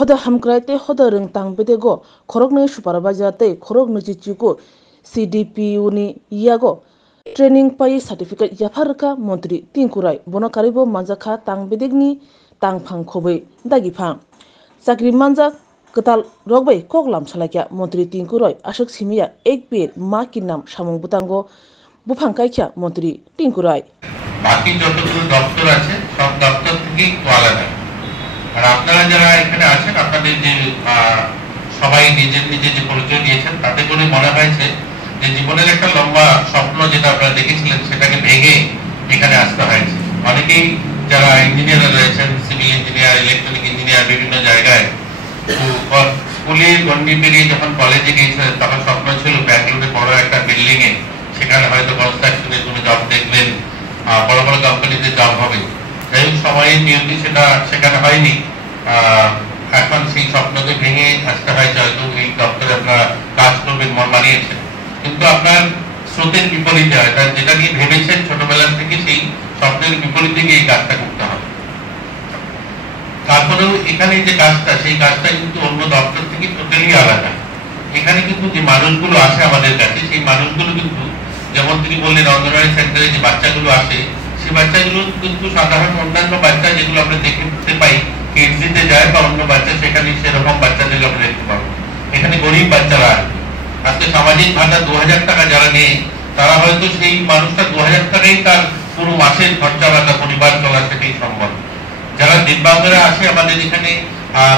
hoda hamkraite hoda rung tangbede go khoroknai supervisor tei khoroknai chichuko CDPU ni iago training pai certificate yafarka mantri Tinkurai bono karibo manjakha tangbedegni tangphang khobai dagifang sakri manjak ketal rogbai koklam salakya mantri Tinkurai ashok simia ekbir ma ki নাম samung butango bufang kaikya mantri Tinkurai বাকি যতগুলো দপ্তর আছে সব দপ্তর থেকেই আলাদা। আর আপনারা যারা এখানে আছেন আপনাদের যে সবাই নিজের নিজে যে পরিচয় দিয়েছেন তাতে করে মনে হয়েছে যে জীবনের একটা লম্বা স্বপ্ন যেটা আপনারা দেখেছিলেন সেটাকে ভেঙে এখানে আসতে হয়েছে। অনেকেই যারা ইঞ্জিনিয়ার রয়েছেন, সিভিল ইঞ্জিনিয়ার, ইলেকট্রনিক ইঞ্জিনিয়ার, বিভিন্ন জায়গায় স্কুলে গন্ডি পেরিয়ে যখন কলেজে গিয়েছিলেন তখন স্বপ্ন ছিল ব্যাঙ্গালোরে বড় একটা বিল্ডিং এ সেখানে হয়তো কনস্ট্রাকশনের কোনো জব দেখবেন, বড় বড় কোম্পানিতে জব হবে। যাই হোক সময়ের নিয়তি সেটা সেখানে হয়নি। এখন সেই স্বপ্নকে ভেঙে আসতে হয়েছে, হয়তো এই দপ্তরে আপনারা কাজ করবেন মন মানিয়েছেন, কিন্তু আপনার স্রোতের বিপরীতে হয়, যেটা নিয়ে ভেবেছেন ছোটবেলা থেকে সেই স্বপ্নের বিপরীতে গিয়ে এই কাজটা করতে হবে। তারপরেও এখানে যে কাজটা সেই কাজটা কিন্তু অন্য দপ্তর থেকে টোটালি আলাদা। এখানে কিন্তু যে মানুষগুলো আসে আমাদের কাছে সেই মানুষগুলো কিন্তু যেমন তিনি বললেন অঙ্গনওয়াড়ি সেন্টারে যে বাচ্চাগুলো আসে সেই বাচ্চাগুলো কিন্তু সাধারণ অন্যান্য বাচ্চা যেগুলো আমরা দেখতে পাই কিডসিতে যায় বা অন্য বাচ্চা সেখানে সেরকম বাচ্চাদের আমরা দেখতে পাবো। এখানে গরিব বাচ্চারা আসবে। আজকে সামাজিক ভাতা 2000 টাকা যারা নেই তারা হয়তো সেই মানুষটা 2000 টাকাই তার পুরো মাসের খরচা ভাতা পরিবার চলা সেটাই সম্ভব। যারা দিব্যাঙ্গরা আসে আমাদের এখানে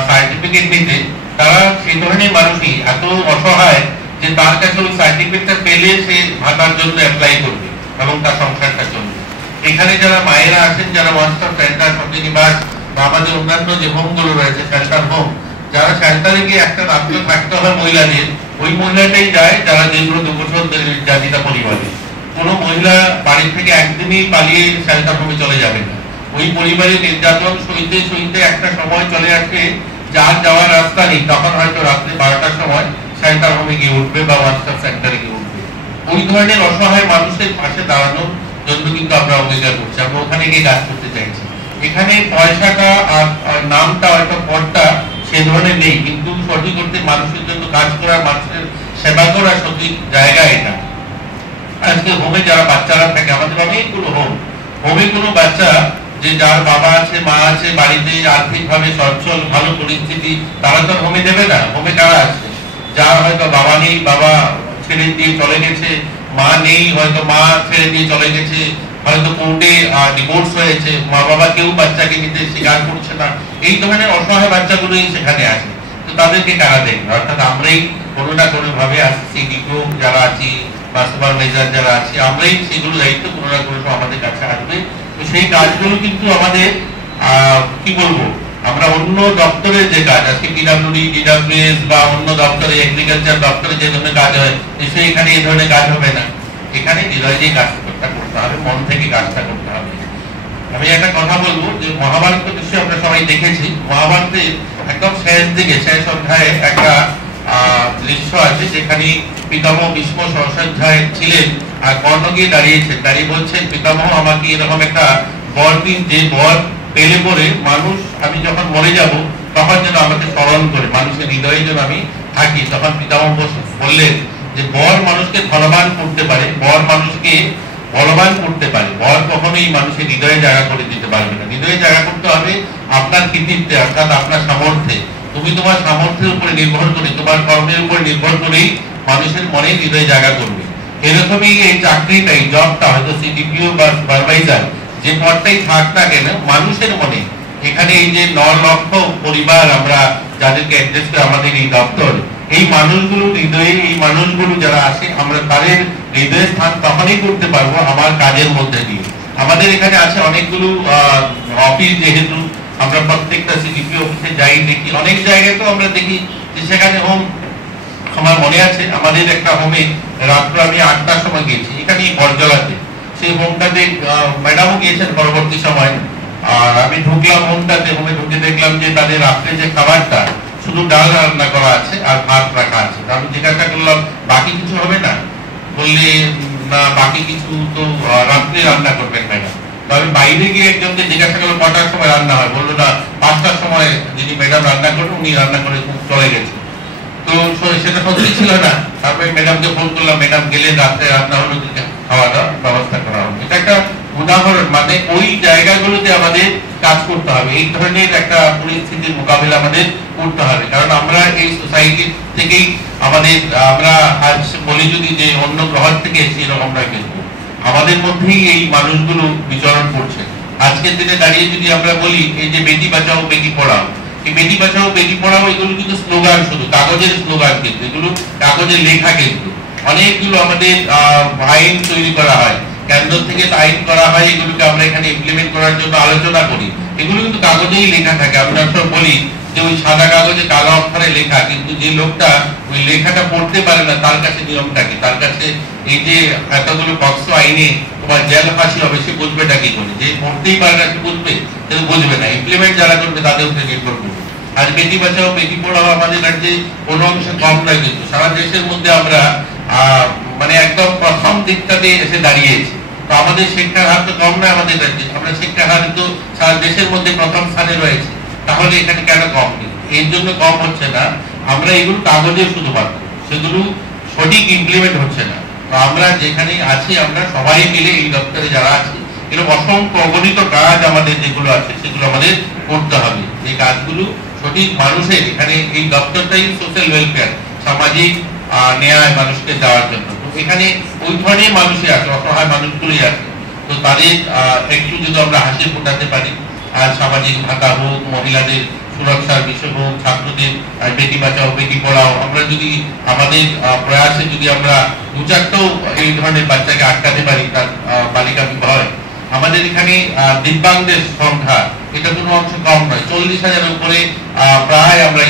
সার্টিফিকেট নিতে তারা সেই ধরনের মানুষই এত অসহায় যে তার কাছে ওই সার্টিফিকেটটা পেলে সে ভাতার জন্য অ্যাপ্লাই করবে এবং তার সংসারটা চলবে। এখানে যারা মায়েরা আছেন, যারা ওয়ান স্টপ সেন্টার, সতীনিবাস বা আমাদের অন্যান্য যে হোমগুলো রয়েছে সেন্টার হোম, যারা সেন্টারে গিয়ে একটা রাত্রে থাকতে হয় মহিলাদের, ওই মহিলাটাই যায় যারা যেগুলো 2 বছর জাতিটা পরিবারে। কোনো মহিলা বাড়ি থেকে একদিনই পালিয়ে সেন্টার হোমে চলে যাবে না। ওই পরিবারের নির্যাতন সইতে সইতে একটা সময় চলে আসবে যার যাওয়ার রাস্তা নেই, তখন হয়তো রাত্রে 12টার সময় সেন্টার হোমে গিয়ে উঠবে বা ওয়ান স্টপ সেন্টারে গিয়ে উঠবে। ওই ধরনের অসহায় মানুষের পাশে দাঁড়ানোর জন্য কিন্তু আমরা অঙ্গীকার করছি, আমরা ওখানে গিয়ে কাজ করতে চাইছি। এখানে পয়সাটা আর নামটা হয়তো পদটা সে ধরনের নেই, কিন্তু সঠিক করতে মানুষের জন্য কাজ করা, মানুষের সেবা করার সঠিক জায়গা এটা। আজকে হোমে যারা বাচ্চারা থাকে, আমাদের অনেকগুলো হোমে কোনো বাচ্চা যে যার বাবা আছে মা আছে বাড়িতে আর্থিকভাবে সচ্ছল ভালো পরিস্থিতি, তারা তো হোমে দেবে না। হোমে কারা আছে যার হয়তো বাবা নেই, বাবা ছেড়ে দিয়ে চলে গেছে, মা নেই, হয়তো মা ছেড়ে দিয়ে চলে গেছে, হয়তো কোর্টে ডিভোর্স হয়েছে, মা বাবা কেউ বাচ্চাকে নিতে স্বীকার করছে না, এই ধরনের অসহায় বাচ্চাগুলোই সেখানে আসে। তো তাদেরকে কারা দেখবে? অর্থাৎ আমরাই কোনো না কোনো ভাবে আসছি, ডিপো যারা আছি বা সুপারভাইজার যারা আছি, আমরাই সেগুলো দায়িত্ব কোনো না কোনো আমাদের কাছে আসবে। তো সেই কাজগুলো কিন্তু আমাদের কি বলবো, আমরা অন্য দপ্তরের যে কাজ আজকে পিডব্লিউডি, ডিডব্লিউএস বা অন্য দপ্তরে এগ্রিকালচার দপ্তরে যে ধরনের কাজ হয়, নিশ্চয়ই এখানে এই ধরনের কাজ হবে না। এখানে হৃদয় দিয়ে কাজটা করতে হবে, মন থেকে কাজটা করতে হবে। আমি একটা কথা বলবো যে মহাভারত নিশ্চয়ই আমরা সবাই দেখেছি। মহাভারতের একদম শেষ দিকে শেষ অধ্যায়ে একটা দৃশ্য আছে যেখানে পিতামহ ভীষ্ম সহস্রাধ্যায় ছিলেন আর কর্ণ গিয়ে দাঁড়িয়েছেন, দাঁড়িয়ে বলছেন পিতামহ আমাকে এরকম একটা বর দিন, যে বর পেলে পরে মানুষ আমি যখন মরে যাব তখন যেন আমাকে স্মরণ করে, মানুষের হৃদয়ে যেন আমি থাকি। তখন পিতামহ বললেন যে বর মানুষকে ধনবান করতে পারে, বর মানুষকে বলবান করতে পারে, বর কখনোই মানুষের হৃদয়ে জায়গা করে দিতে পারবে না। হৃদয়ে জায়গা করতে হবে আপনার কৃতিত্বে, অর্থাৎ আপনার সামর্থ্যে। তুমি তোমার সামর্থ্যের উপরে নির্ভর করে, তোমার কর্মের উপর নির্ভর করেই মানুষের মনে হৃদয়ে জায়গা করবে। এরকমই এই চাকরিটাই, জবটা হয়তো সিডিপিও বা সুপারভাইজার যে পদটাই থাক না কেন, মানুষের মনে এখানে এই যে 9 লক্ষ পরিবার আমরা যাদেরকে অ্যাড্রেস করে আমাদের এই দপ্তর, এই মানুষগুলো হৃদয়ে, এই মানুষগুলো যারা আসে আমরা তাদের হৃদয়ের স্থান তখনই করতে পারবো আমার কাজের মধ্যে দিয়ে। আমাদের এখানে আছে অনেকগুলো অফিস, যেহেতু আমরা প্রত্যেকটা সিডিপি অফিসে যাই, দেখি অনেক জায়গায় তো আমরা দেখি যে সেখানে হোম, আমার মনে আছে আমাদের একটা হোমে রাত্রে আমি 8টার সময় গিয়েছি, এখানে বরজলাতে, সেই হোমটাতে ম্যাডামও গিয়েছেন পরবর্তী সময়। আর আমি ঢুকলাম হোমটাতে, হোমে ঢুকে দেখলাম যে তাদের রাত্রে যে খাবারটা শুধু ডাল রান্না করা আছে আর ভাত রাখা আছে। আমি জিজ্ঞাসা করলাম বাকি কিছু হবে না? বললে না, বাকি কিছু তো রাত্রে রান্না করবেন ম্যাডাম। তো আমি বাইরে গিয়ে একজনকে জিজ্ঞাসা করলাম কটার সময় রান্না হয়, বললো না 5টার সময় যিনি ম্যাডাম রান্না করেন উনি রান্না করে চলে গেছে। তো সেটা সত্যি ছিল না। তারপরে ম্যাডামকে ফোন করলাম, ম্যাডাম গেলেন, রাত্রে রান্না হলো, খাওয়া দাওয়ার ব্যবস্থা করা হলো। এটা একটা উদাহরণ, মানে ওই জায়গাগুলোতে আমাদের কাজ করতে হবে, এই ধরনের একটা পরিস্থিতির মোকাবিলা আমাদের করতে হবে। কারণ আমরা এই সোসাইটি থেকেই আমরা বলি যদি যে অন্য গ্রহ থেকে এসেছি এরকম নয়, কিন্তু আমাদের মধ্যেই এই মানুষগুলো বিচরণ করছে। আজকের দিনে দাঁড়িয়ে যদি আমরা বলি এই যে বেটি বাঁচাও বেটি পড়াও, এই বেটি বাঁচাও বেটি পড়াও এগুলো কিন্তু স্লোগান, শুধু কাগজের স্লোগান, কিন্তু এগুলো কাগজের লেখা, কিন্তু অনেকগুলো আমাদের আইন তৈরি করা হয়, কেন্দ্র থেকে আইন করা হয়, এগুলোকে আমরা এখানে ইমপ্লিমেন্ট করার জন্য আলোচনা করি, এগুলো কিন্তু কাগজেই লেখা থাকে। আমরা সব বলি যে ওই সাদা কাগজে কালো অক্ষরে লেখা, কিন্তু যে লোকটা ওই লেখাটা পড়তে পারে না তার কাছে নিয়মটা কি, তার কাছে এই যে এতগুলো পক্সো আইনে তোমার জেল ফাঁসি হবে, সে বুঝবেটা কি করে? যে পড়তেই পারে না সে বুঝবে? সে বুঝবে না। ইমপ্লিমেন্ট যারা করবে তাদের উপরে নির্ভর করবে। আর বেটি বাঁচাও বেটি পড়াও আমাদের রাজ্যে কোনো অংশে কম নয়, কিন্তু সারা দেশের মধ্যে আমরা মানে একদম প্রথম দিকটাতে এসে দাঁড়িয়েছি। তো আমাদের শিক্ষার হার তো কম নয় আমাদের রাজ্যে, আমরা শিক্ষার হার তো সারা দেশের মধ্যে প্রথম স্থানে রয়েছে। তাহলে এখানে কেন কম? এর জন্য কম হচ্ছে না, আমরা এগুলো কাগজে শুধুমাত্র, সেগুলো সঠিক ইমপ্লিমেন্ট হচ্ছে না। তো আমরা যেখানে আছি, আমরা সবাই মিলে এই দপ্তরে যারা আছে, এরকম অসংখ্য অগণিত কাজ আমাদের যেগুলো আছে সেগুলো আমাদের করতে হবে। এই কাজগুলো সঠিক মানুষের, এখানে এই দপ্তরটাই সোশ্যাল ওয়েলফেয়ার, সামাজিক ন্যায় মানুষকে দেওয়ার জন্য। তো এখানে ওই ধরনের মানুষই আছে, অসহায় মানুষগুলোই আছে। তো তাদের একটু যদি আমরা হাসি ফোটাতে পারি, আর সামাজিক ভাতা হোক, মহিলাদের সুরক্ষার বিষয় হোক, ছাত্রদের বেটি বাঁচাও বেটি পড়াও, আমরা যদি আমাদের প্রয়াসে যদি আমরা দু চারটাও এই ধরনের বাচ্চাকে আটকাতে পারি তার বালিকা বিবাহে। আমাদের এখানে দিব্যাঙ্গদের সংখ্যা এটা কোনো অংশ কম নয়, 40,000-এর উপরে প্রায় আমরা